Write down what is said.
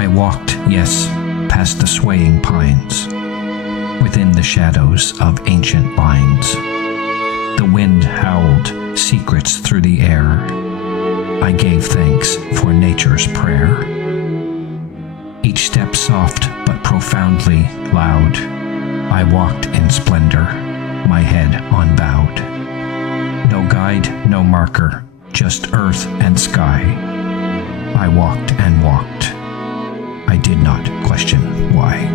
I walked, yes, past the swaying pines, within the shadows of ancient lines. The wind howled secrets through the air. I gave thanks for nature's prayer. Each step soft but profoundly loud. I walked in splendor, my head unbowed. No guide, no marker, just earth and sky. I walked and walked. I did not question why.